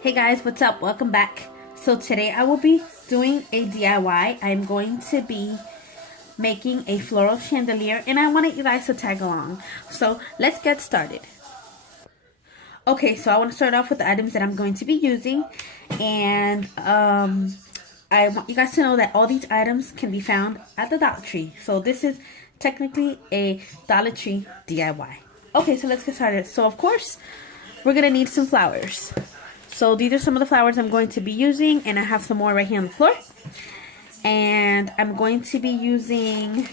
Hey guys, what's up? Welcome back. So today I will be doing a DIY. I'm going to be making a floral chandelier and I wanted you guys to tag along. So let's get started. Okay, so I want to start off with the items that I'm going to be using, and I want you guys to know that all these items can be found at the Dollar Tree. So this is technically a Dollar Tree DIY. Okay, so let's get started. So of course, we're going to need some flowers. So these are some of the flowers I'm going to be using, and I have some more right here on the floor. And I'm going to be using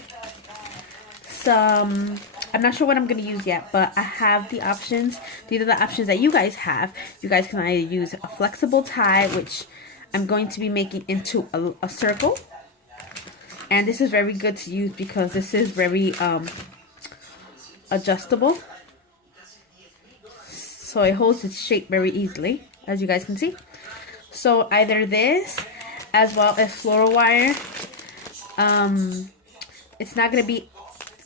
some, I'm not sure what I'm going to use yet, but I have the options. These are the options that you guys have. You guys can either use a flexible tie, which I'm going to be making into a circle. And this is very good to use because this is very adjustable. So it holds its shape very easily, as you guys can see. So either this as well as floral wire. It's not going to be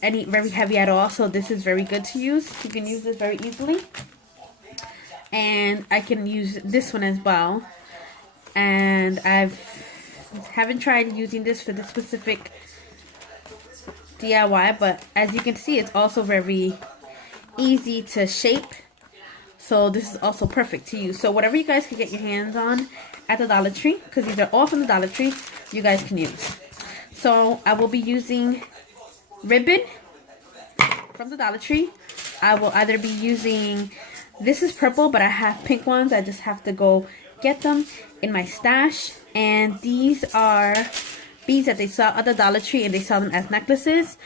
very heavy at all, so this is very good to use. You can use this very easily. And I can use this one as well. And haven't tried using this for this specific DIY, but as you can see, it's also very easy to shape. So this is also perfect to use. So whatever you guys can get your hands on at the Dollar Tree, because these are all from the Dollar Tree, you guys can use. So I will be using ribbon from the Dollar Tree. I will either be using, this is purple, but I have pink ones. I just have to go get them in my stash. And these are beads that they sell at the Dollar Tree, and they sell them as necklaces.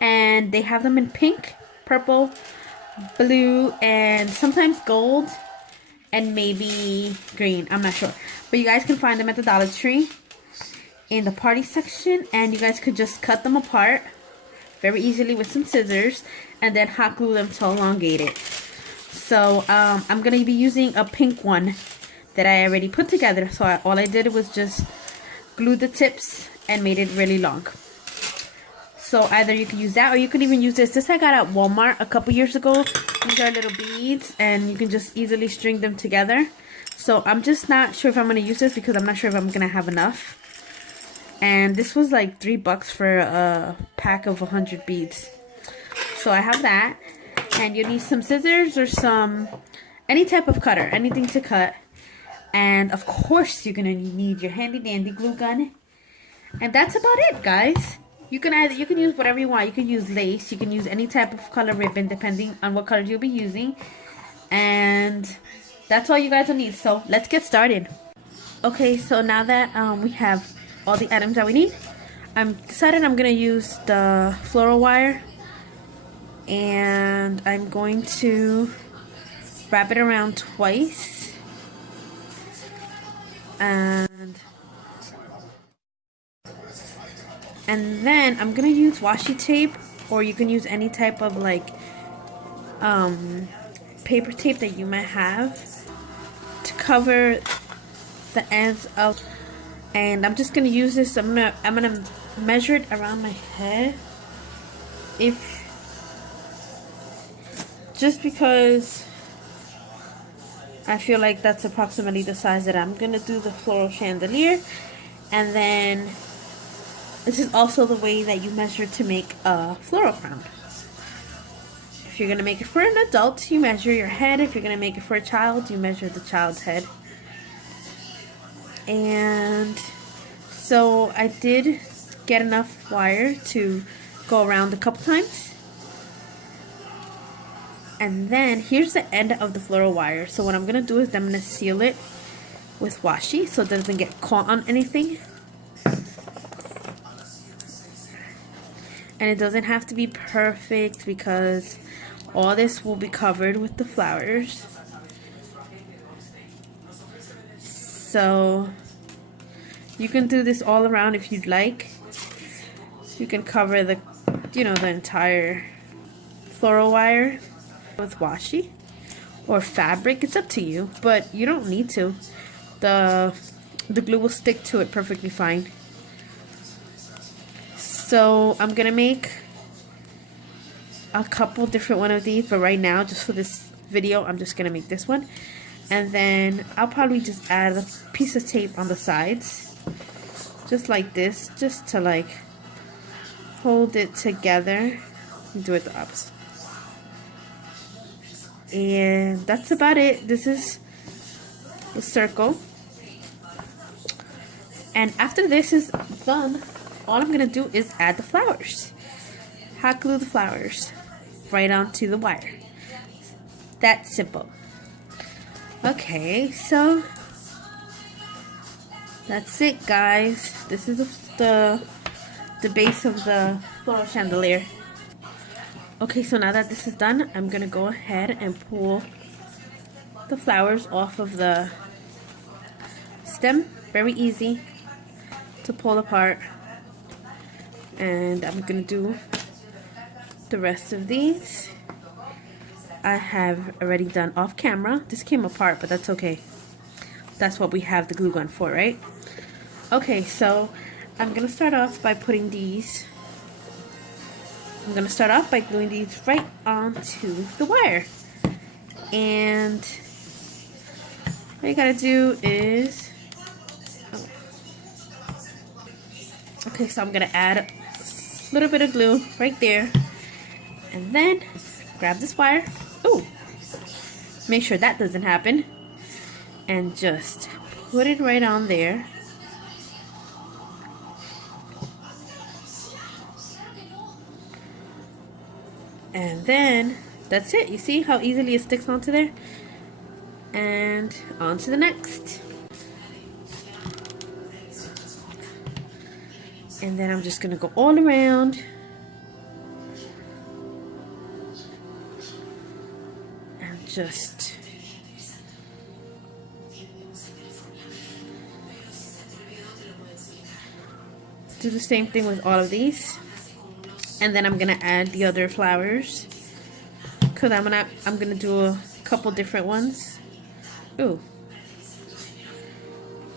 And they have them in pink, purple, blue, and sometimes gold, and maybe green. I'm not sure, but you guys can find them at the Dollar Tree in the party section, and you guys could just cut them apart very easily with some scissors and then hot glue them to elongate it. So I'm gonna be using a pink one that I already put together. So all I did was just glue the tips and made it really long. So either you can use that, or you can even use this. This I got at Walmart a couple years ago. These are little beads, and you can just easily string them together. So I'm just not sure if I'm going to use this because I'm not sure if I'm going to have enough. And this was like $3 for a pack of 100 beads. So I have that. And you need some scissors or any type of cutter, anything to cut. And of course you're going to need your handy dandy glue gun. And that's about it, guys. You can use whatever you want. You can use lace. You can use any type of color ribbon depending on what color you'll be using. And that's all you guys will need. So let's get started. Okay, so now that we have all the items that we need, I'm decided I'm going to use the floral wire. And I'm going to wrap it around twice. And then I'm going to use washi tape, or you can use any type of like paper tape that you might have to cover the ends of. And I'm just going to use this. I'm gonna measure it around my head, just because I feel like that's approximately the size that I'm going to do the floral chandelier. And then this is also the way that you measure to make a floral crown. If you're going to make it for an adult, you measure your head. If you're going to make it for a child, you measure the child's head. And so I did get enough wire to go around a couple times. And then here's the end of the floral wire. So what I'm going to do is I'm going to seal it with washi so it doesn't get caught on anything. And it doesn't have to be perfect because all this will be covered with the flowers. So you can do this all around if you'd like. You can cover the entire floral wire with washi or fabric. It's up to you, but you don't need to. The glue will stick to it perfectly fine. So I'm gonna make a couple different one of these, but right now, just for this video, I'm just gonna make this one. And then I'll probably just add a piece of tape on the sides, just like this, just to like hold it together. Do it the opposite. And that's about it. This is the circle. And after this is done, all I'm gonna do is add the flowers. Hot glue the flowers right onto the wire. That simple. Okay, so that's it, guys. This is the base of the floral chandelier. Okay, so now that this is done, I'm gonna go ahead and pull the flowers off of the stem. Very easy to pull apart. And I'm gonna do the rest of these. I have already done off camera. This came apart, but that's okay. That's what we have the glue gun for, right? Okay, so I'm gonna start off by putting these. I'm gonna start off by gluing these right onto the wire. And what you gotta do is, okay, so I'm gonna add a little bit of glue right there. And then grab this wire. Oh, make sure that doesn't happen. And just put it right on there. And then that's it. You see how easily it sticks onto there? And on to the next. And then I'm just gonna go all around. And just do the same thing with all of these. And then I'm gonna add the other flowers, because I'm gonna do a couple different ones. Ooh.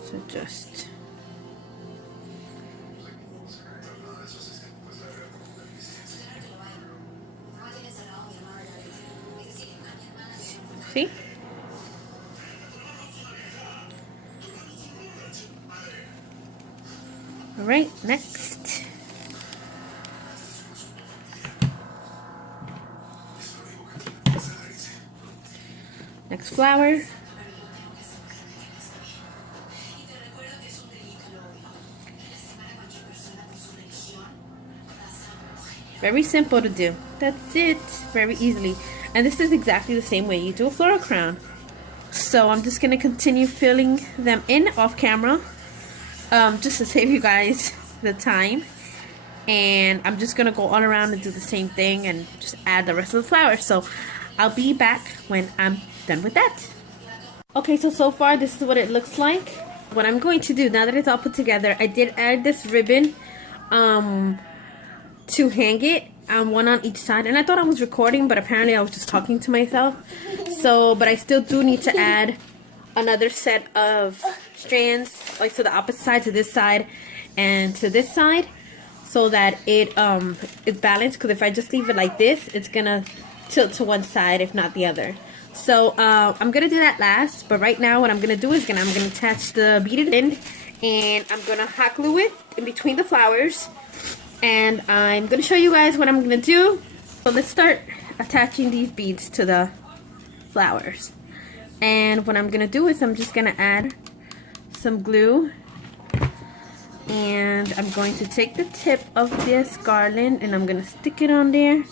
So just see? Alright, next. Next flower. Very simple to do. That's it. Very easily. And this is exactly the same way you do a floral crown. So I'm just going to continue filling them in off camera. Just to save you guys the time. And I'm just going to go all around and do the same thing and just add the rest of the flowers. So I'll be back when I'm done with that. Okay, so far this is what it looks like. What I'm going to do now that it's all put together, I did add this ribbon to hang it, one on each side. And I thought I was recording, but apparently I was just talking to myself. So, but I still do need to add another set of strands, like to the opposite side, to this side and to this side, so that it is balanced. Because if I just leave it like this, it's gonna tilt to one side if not the other. So I'm gonna do that last, but right now what I'm gonna do is I'm gonna attach the beaded end, and I'm gonna hot glue it in between the flowers, and I'm gonna show you guys what I'm gonna do. So let's start attaching these beads to the flowers. And what I'm gonna do is I'm just gonna add some glue, and I'm going to take the tip of this garland and I'm gonna stick it on there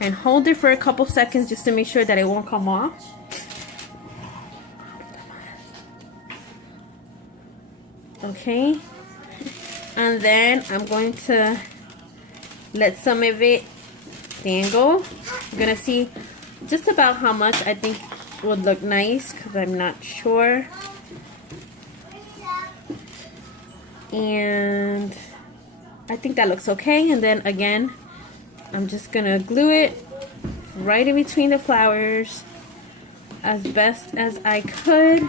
and hold it for a couple seconds just to make sure that it won't come off. Okay, and then I'm going to let some of it dangle. I'm gonna see just about how much I think would look nice, because I'm not sure. And I think that looks okay. And then again, I'm just gonna glue it right in between the flowers as best as I could,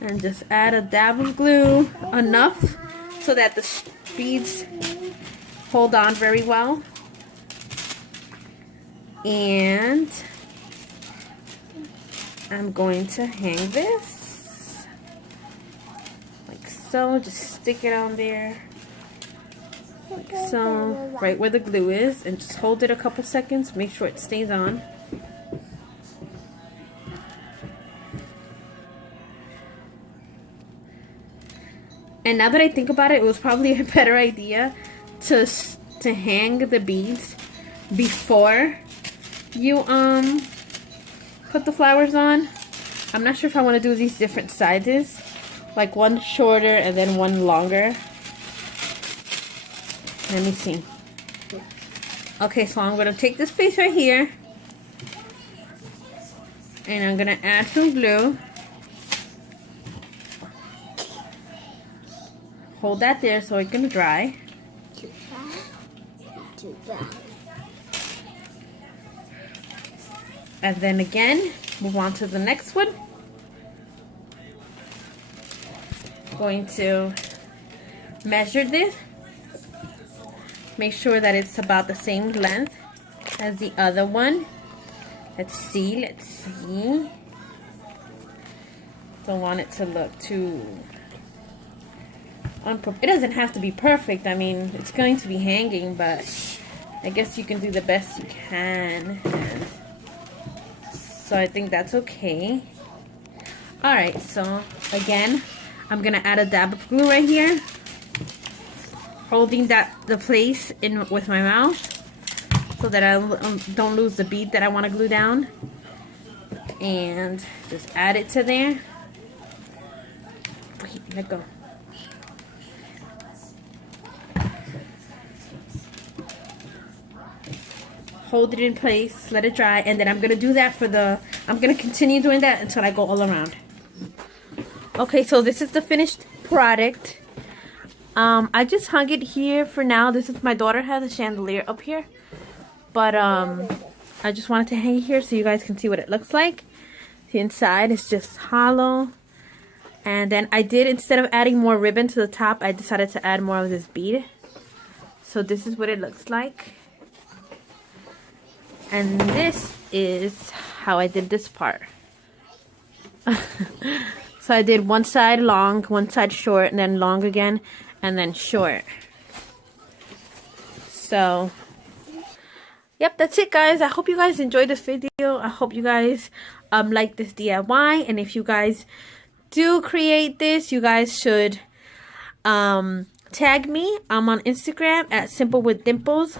and just add a dab of glue, enough so that the beads hold on very well. I'm going to hang this like so. Just stick it on there like so, right where the glue is, and just hold it a couple seconds. Make sure it stays on. And now that I think about it, it was probably a better idea to hang the beads before you put the flowers on. I'm not sure if I want to do these different sizes, like one shorter and then one longer. Let me see. Okay, so I'm going to take this piece right here and I'm going to add some glue. Hold that there so it's going to dry. And then again, move on to the next one. Going to measure this. Make sure that it's about the same length as the other one. Let's see. Don't want it to look too it doesn't have to be perfect. I mean, it's going to be hanging, but I guess you can do the best you can. So I think that's okay. Alright, so again, I'm going to add a dab of glue right here. Holding the place in with my mouth so that I don't lose the bead that I want to glue down. And just add it to there. Wait, let go. Hold it in place, let it dry, and then I'm gonna do that I'm gonna continue doing that until I go all around. Okay, so this is the finished product. I just hung it here for now. This is, my daughter has a chandelier up here, but I just wanted to hang it here so you guys can see what it looks like. The inside is just hollow, and then I did, instead of adding more ribbon to the top, I decided to add more of this bead. So this is what it looks like. And this is how I did this part. So I did one side long, one side short, and then long again, and then short. So, yep, that's it, guys. I hope you guys enjoyed this video. I hope you guys like this DIY. And if you guys do create this, you guys should tag me. I'm on Instagram at Simple with Dimples.